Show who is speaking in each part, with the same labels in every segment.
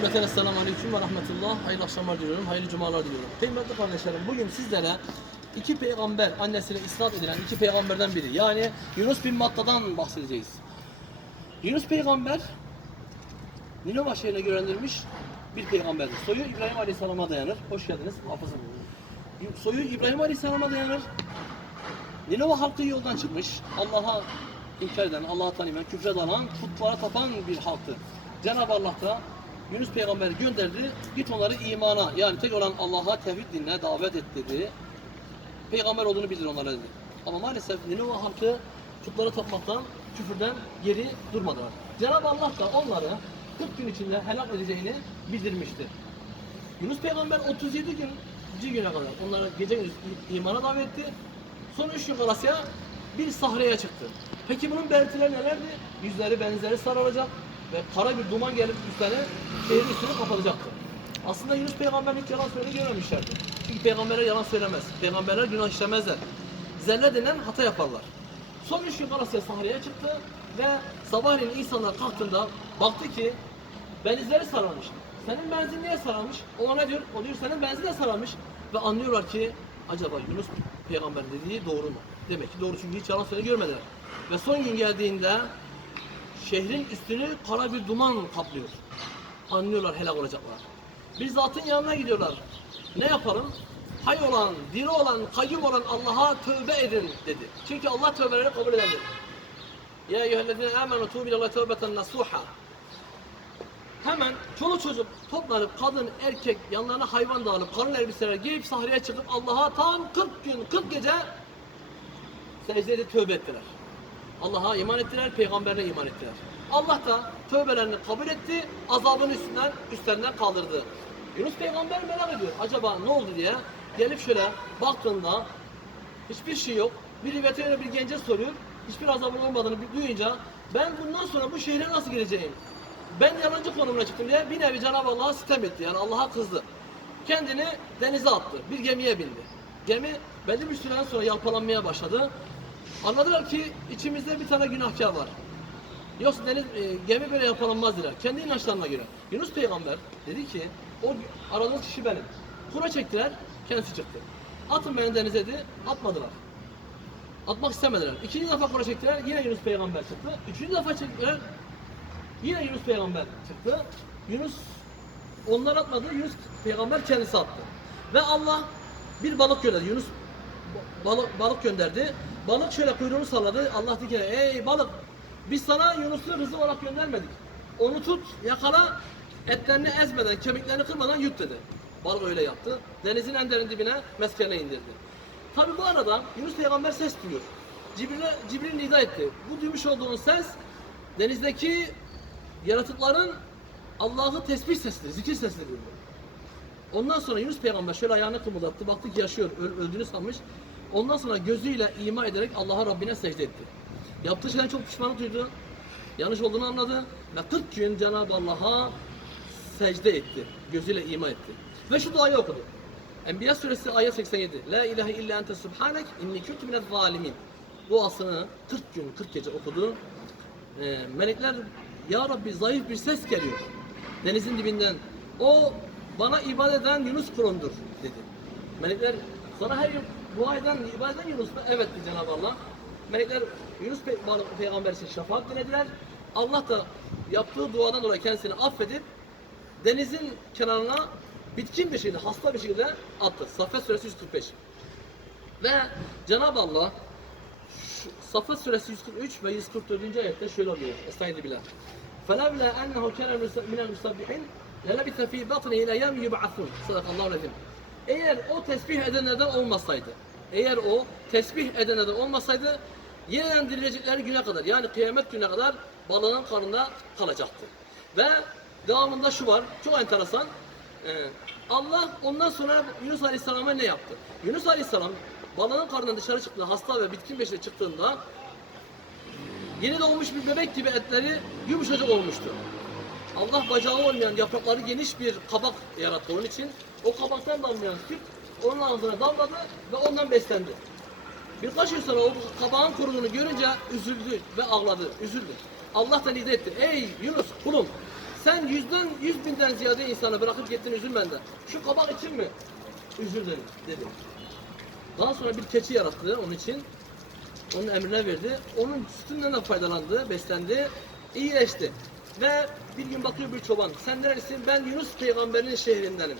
Speaker 1: Cümleten Esselamu Aleyküm ve Rahmetullah. Hayırlı akşamlar diliyorum, hayırlı cumalar diliyorum. Kıymetli kardeşlerim, bugün sizlere iki peygamber, annesine isnat edilen iki peygamberden biri. Yani Yunus bin Matta'dan bahsedeceğiz. Yunus peygamber, Ninova şehrine görevlendirilmiş bir peygamberdir. Soyu İbrahim Aleyhisselam'a dayanır. Hoş geldiniz, muhafızım. Soyu İbrahim Aleyhisselam'a dayanır. Ninova halkı yoldan çıkmış. Allah'a inkar eden, Allah'a tanımayan, küfre dalan, putlara tapan bir halktı. Cenab-ı Allah Yunus peygamberi gönderdi. Git onları imana yani tek olan Allah'a tevhid dinine davet et dedi. Peygamber olduğunu bildir onlara dedi. Ama maalesef Ninova halkı putlara tapmaktan, küfürden geri durmadılar. Cenab-ı Allah da onları 40 gün içinde helak edeceğini bildirmişti. Yunus peygamber 37 gün güne kadar onlara gece gündüz imana davet etti. Son üç gün arasıya bir sahraya çıktı. Peki bunun belirtileri nelerdi? Yüzleri benzeri sarılacak ve kara bir duman gelip üstlerine şehrin üstünü kapatacaktı. Aslında Yunus peygamber hiç yalan söylediğini görmemişlerdi. Çünkü peygamberler yalan söylemez. Peygamberler günah işlemezler. Zelle denen hata yaparlar. Son üç gün arasıya sahraya çıktı ve sabahleyin insanlar kalktığında baktı ki benizleri sarılmış. Senin benzin niye sarılmış? O ne diyor? O diyor senin benzin de sarılmış. Ve anlıyorlar ki acaba Yunus peygamber dediği doğru mu? Demek ki doğru çünkü hiç yalan söyle görmediler. Ve son gün geldiğinde şehrin üstünü kara bir duman kaplıyor. Anlıyorlar helak olacaklar. Bir zatın yanına gidiyorlar. Ne yapalım? Hay olan, diri olan, kayyum olan Allah'a tövbe edin dedi. Çünkü Allah tövbeleri kabul edendir. Ya eyyühellezine amenu tuğbu ilallahi tövbeten nasuha. Hemen çoluk çocuk toplanıp kadın erkek yanlarına hayvan da alıp kalın elbiseler giyip sahraya çıkıp Allah'a tam 40 gün 40 gece secde edip tövbe ettiler. Allah'a iman ettiler, peygamberine iman ettiler. Allah da tövbelerini kabul etti, azabını üstünden üstlerinden kaldırdı. Yunus peygamber merak ediyor. Acaba ne oldu diye gelip şöyle baktığında hiçbir şey yok. Bir rivayete göre bir gence soruyor. Hiçbir azabın olmadığını duyunca ben bundan sonra bu şehre nasıl gireceğim? Ben yalancı konumuna çıktım diye bir nevi Cenab-ı Allah'a sitem etti. Yani Allah'a kızdı. Kendini denize attı. Bir gemiye bindi. Gemi belli bir süreden sonra yalpalanmaya başladı. Anladılar ki içimizde bir tane günahkar var. Yoksa deniz, e, gemi böyle yapılanmaz dediler. Kendi inançlarına göre. Yunus peygamber dedi ki o aradığınız kişi benim. Kura çektiler, kendisi çıktı. Atın beni denize dedi, atmadılar. Atmak istemediler. İkinci defa kura çektiler, yine Yunus peygamber çıktı. Üçüncü defa çektiler, yine Yunus peygamber çıktı. Yunus onlar atmadı, Yunus peygamber kendisi attı. Ve Allah bir balık gönderdi. Yunus balık, balık gönderdi. Balık şöyle kuyruğunu salladı. Allah dedi ki ey balık biz sana Yunus'u rızık olarak göndermedik. Onu tut, yakala, etlerini ezmeden, kemiklerini kırmadan yut dedi. Balık öyle yaptı. Denizin en derin dibine meskenine indirdi. Tabi bu arada Yunus peygamber ses duyuyor. Cibril'e Cibril nida etti. Bu duymuş olduğunuz ses denizdeki yaratıkların Allah'ı tesbih sesidir, zikir sesidir. diyor. Ondan sonra Yunus peygamber şöyle ayağını kımıldattı. Baktı ki yaşıyor, öl- öldüğünü sanmış. Ondan sonra gözüyle ima ederek Allah'a Rabbine secde etti. Yaptığı şeyden çok pişmanlık duydu. Yanlış olduğunu anladı. Ve 40 gün Cenab-ı Allah'a secde etti. Gözüyle ima etti. Ve şu duayı okudu. Enbiya suresi ayet 87. La ilahe illa ente subhanek inni kuntu minez zalimin. Duasını 40 gün 40 gece okudu. Ee, melekler ya Rabbi zayıf bir ses geliyor. Denizin dibinden. O bana ibadet eden Yunus kulundur dedi. Melekler sana her gün dua eden, ibadet eden Yunus mu? Evet dedi Cenab-ı Allah. Melekler Yunus pe peygamber için şefaat dilediler. Allah da yaptığı duadan dolayı kendisini affedip denizin kenarına bitkin bir şekilde, hasta bir şekilde attı. Saffet suresi 145. Ve Cenab-ı Allah şu- Saffet suresi 143 ve 144. ayette şöyle oluyor. Estaizu billah. فَلَوْلَا أَنَّهُ كَانَ مِنَ الْمُسَبِّحِينَ لَلَبِثَ ف۪ي بَطْنِهِ اِلَى يَوْمِ يُبْعَثُونَ Sadakallahu aleyhim. eğer o tesbih edenlerden olmasaydı, eğer o tesbih edenlerden olmasaydı, yeniden dirilecekleri güne kadar, yani kıyamet güne kadar balığın karnında kalacaktı. Ve devamında şu var, çok enteresan. Ee, Allah ondan sonra Yunus Aleyhisselam'a ne yaptı? Yunus Aleyhisselam balığın karnından dışarı çıktı, hasta ve bitkin beşine çıktığında Yeni doğmuş bir bebek gibi etleri yumuşacık olmuştu. Allah bacağı olmayan, yaprakları geniş bir kabak yarattı onun için. O kabaktan damlayan süt onun ağzına damladı ve ondan beslendi. Birkaç yıl sonra o kabağın kuruduğunu görünce üzüldü ve ağladı, üzüldü. Allah da nida etti. Ey Yunus kulum sen yüzden yüz binden ziyade insanı bırakıp gittin üzülmen de. Şu kabak için mi üzüldün dedi. Daha sonra bir keçi yarattı onun için. Onun emrine verdi. Onun sütünden de faydalandı, beslendi. iyileşti. Ve bir gün bakıyor bir çoban. Sen nerelisin? Ben Yunus peygamberin şehrindenim.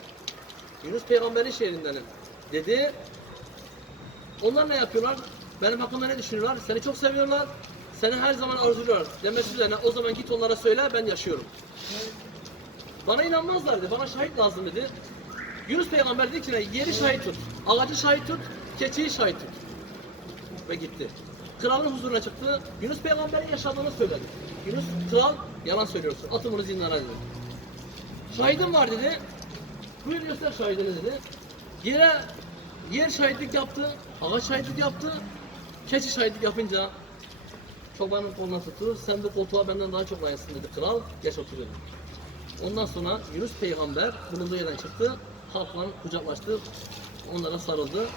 Speaker 1: Yunus peygamberin şehrindenim. Dedi. Onlar ne yapıyorlar? Benim hakkımda ne düşünüyorlar? Seni çok seviyorlar. Seni her zaman arzuluyorlar. Demesi üzerine o zaman git onlara söyle ben yaşıyorum. Bana inanmazlar dedi. Bana şahit lazım dedi. Yunus peygamber dedi ki? Yeri şahit tut. Ağacı şahit tut. Keçiyi şahit tut. Ve gitti. Kralın huzuruna çıktı. Yunus peygamberin yaşadığını söyledi. Yunus kral yalan söylüyorsun. Atın bunu zindana dedi. Şahidim var dedi. Buyur göster şahidini dedi. Yere yer şahitlik yaptı. Ağaç şahitlik yaptı. Keçi şahitlik yapınca çobanın koluna tuttu. Sen bu koltuğa benden daha çok layıksın dedi kral. Geç otur dedi. Ondan sonra Yunus peygamber bulunduğu yerden çıktı. Halkla kucaklaştı. Onlara sarıldı.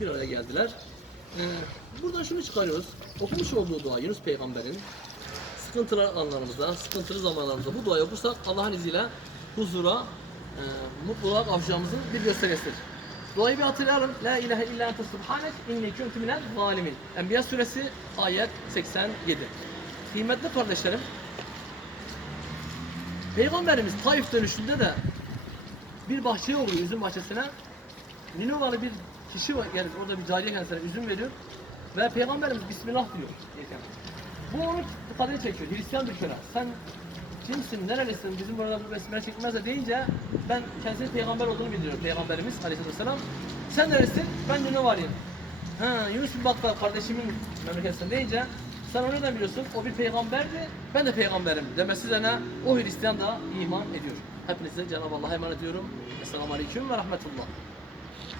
Speaker 1: Bir araya geldiler. Ee, buradan şunu çıkarıyoruz. Okumuş olduğu dua Yunus peygamberin sıkıntılı anlarımızda, sıkıntılı zamanlarımızda bu duayı okursak Allah'ın izniyle huzura, e, mutluluğa kavuşacağımızın bir göstergesidir. Duayı bir hatırlayalım. La ilahe illa ente subhanek inni kuntu minel zalimin. Enbiya suresi ayet 87. Kıymetli kardeşlerim, Peygamberimiz Taif dönüşünde de bir bahçeye oluyor, üzüm bahçesine. Ninovalı bir kişi var, gelip orada bir cariye kendisine üzüm veriyor. Ve Peygamberimiz Bismillah diyor. Bu onu dikkatini çekiyor. Hristiyan köle. Sen kimsin, nerelisin, bizim burada bu besmele çekilmez de deyince ben kendisinin peygamber olduğunu bildiriyorum. Peygamberimiz aleyhisselam. Sen nerelisin? Ben Ninovalıyım. Ha, Yunus bin Battal kardeşimin memleketinden deyince sen onu nereden biliyorsun? O bir peygamberdi, ben de peygamberim demesi üzerine o Hristiyan da iman ediyor. Hepinize Cenab-ı Allah'a emanet ediyorum. Esselamu Aleyküm ve Rahmetullah.